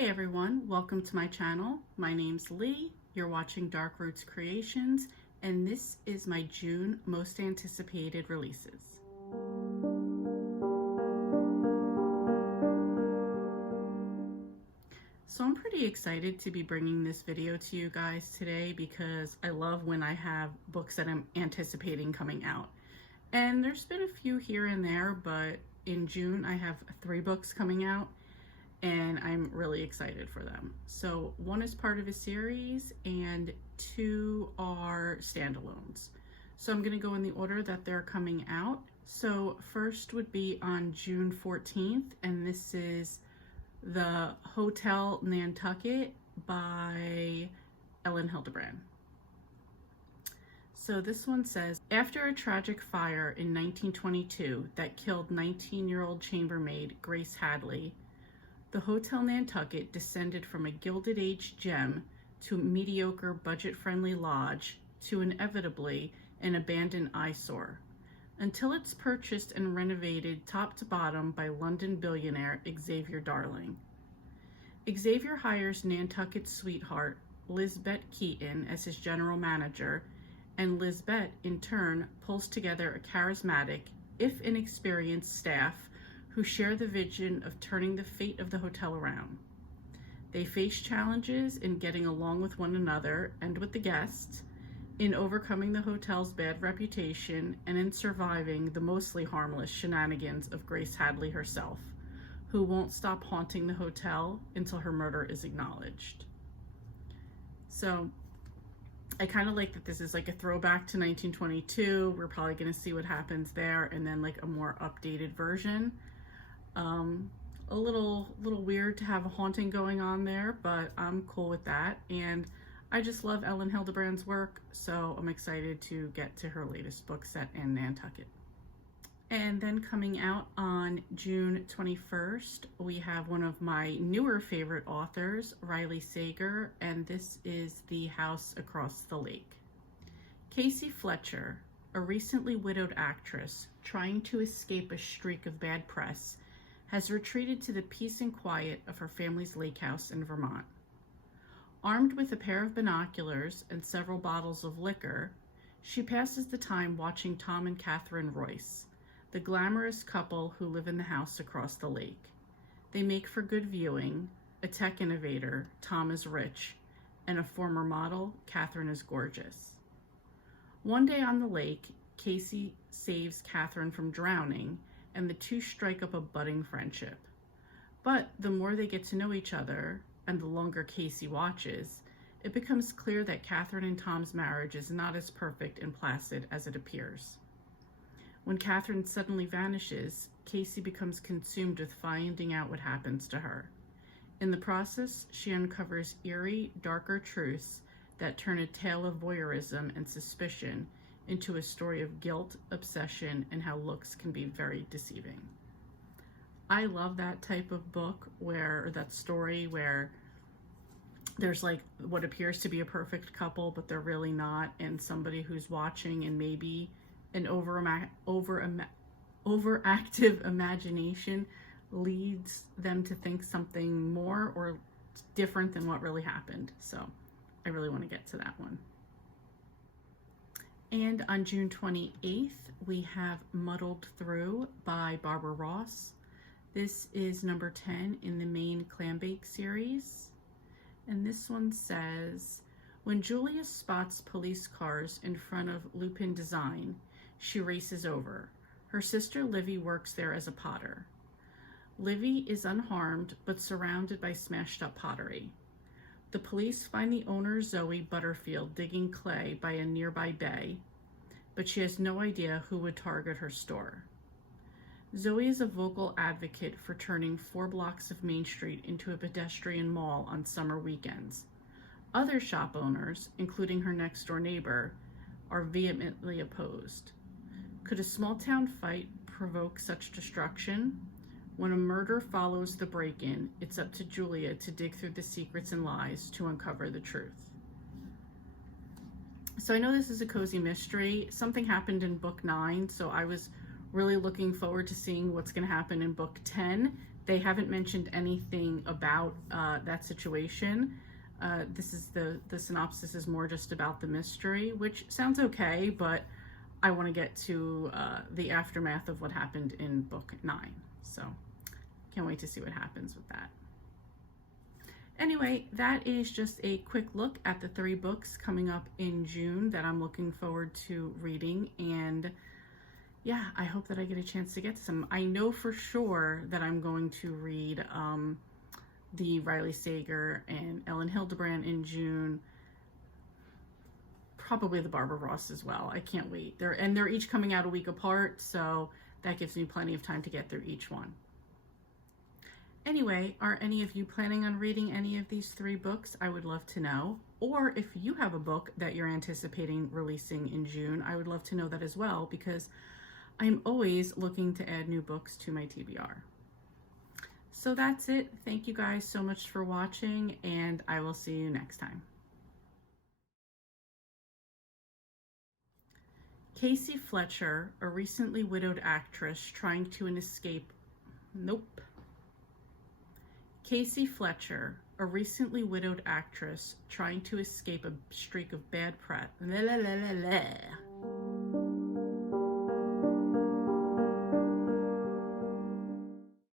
Hey everyone, welcome to my channel. My name's Lee. You're watching Dark Roots Creations, and this is my June most anticipated releases. So I'm pretty excited to be bringing this video to you guys today because I love when I have books that I'm anticipating coming out. And there's been a few here and there, but in June I have 3 books coming out and I'm really excited for them. So 1 is part of a series and 2 are standalones. So I'm gonna go in the order that they're coming out. So first would be on June 14th, and this is The Hotel Nantucket by Elin Hilderbrand. So this one says, after a tragic fire in 1922 that killed 19-year-old chambermaid Grace Hadley, the Hotel Nantucket descended from a Gilded Age gem to a mediocre budget-friendly lodge to inevitably an abandoned eyesore, until it's purchased and renovated top to bottom by London billionaire Xavier Darling. Xavier hires Nantucket's sweetheart, Lisbeth Keaton, as his general manager, and Lisbeth, in turn, pulls together a charismatic, if inexperienced, staff who share the vision of turning the fate of the hotel around. They face challenges in getting along with one another and with the guests, in overcoming the hotel's bad reputation, and in surviving the mostly harmless shenanigans of Grace Hadley herself, who won't stop haunting the hotel until her murder is acknowledged. So I kind of like that this is like a throwback to 1922. We're probably going to see what happens there, and then like a more updated version. A little weird to have a haunting going on there, but I'm cool with that. And I just love Elin Hilderbrand's work, so I'm excited to get to her latest book set in Nantucket. And then coming out on June 21st, we have one of my newer favorite authors, Riley Sager, and this is The House Across the Lake. Casey Fletcher, a recently widowed actress trying to escape a streak of bad press, has retreated to the peace and quiet of her family's lake house in Vermont. Armed with a pair of binoculars and several bottles of liquor, she passes the time watching Tom and Catherine Royce, the glamorous couple who live in the house across the lake. They make for good viewing. A tech innovator, Tom is rich, and a former model, Catherine is gorgeous. One day on the lake, Casey saves Catherine from drowning, and the two strike up a budding friendship. But the more they get to know each other, and the longer Casey watches, it becomes clear that Catherine and Tom's marriage is not as perfect and placid as it appears. When Catherine suddenly vanishes, Casey becomes consumed with finding out what happens to her. In the process, she uncovers eerie, darker truths that turn a tale of voyeurism and suspicion into a story of guilt, obsession, and how looks can be very deceiving. I love that type of book or that story where there's like what appears to be a perfect couple, but they're really not, and somebody who's watching and maybe an overactive imagination leads them to think something more or different than what really happened. So I really want to get to that one. And on June 28th, we have Muddled Through by Barbara Ross. This is number 10 in the main Clambake series. And this one says, when Julia spots police cars in front of Lupin Design, she races over. Her sister Livy works there as a potter. Livy is unharmed, but surrounded by smashed up pottery. The police find the owner, Zoe Butterfield, digging clay by a nearby bay, but she has no idea who would target her store. Zoe is a vocal advocate for turning 4 blocks of Main Street into a pedestrian mall on summer weekends. Other shop owners, including her next-door neighbor, are vehemently opposed. Could a small-town fight provoke such destruction? When a murder follows the break-in, it's up to Julia to dig through the secrets and lies to uncover the truth. So I know this is a cozy mystery. Something happened in book 9, so I was really looking forward to seeing what's going to happen in book 10 They haven't mentioned anything about that situation. This is the synopsis is more just about the mystery, which sounds okay, but I want to get to the aftermath of what happened in book 9. So can't wait to see what happens with that. Anyway, that is just a quick look at the 3 books coming up in June that I'm looking forward to reading. And yeah, I hope that I get a chance to get to some. I know for sure that I'm going to read the Riley Sager and Ellen Hildebrand in June. Probably the Barbara Ross as well. I can't wait. They're each coming out a week apart, so that gives me plenty of time to get through each one. Anyway, are any of you planning on reading any of these 3 books? I would love to know. Or if you have a book that you're anticipating releasing in June, I would love to know that as well, because I'm always looking to add new books to my TBR. So that's it. Thank you guys so much for watching, and I will see you next time. Casey Fletcher, a recently widowed actress trying to escape... Nope. Casey Fletcher, a recently widowed actress trying to escape a streak of bad press.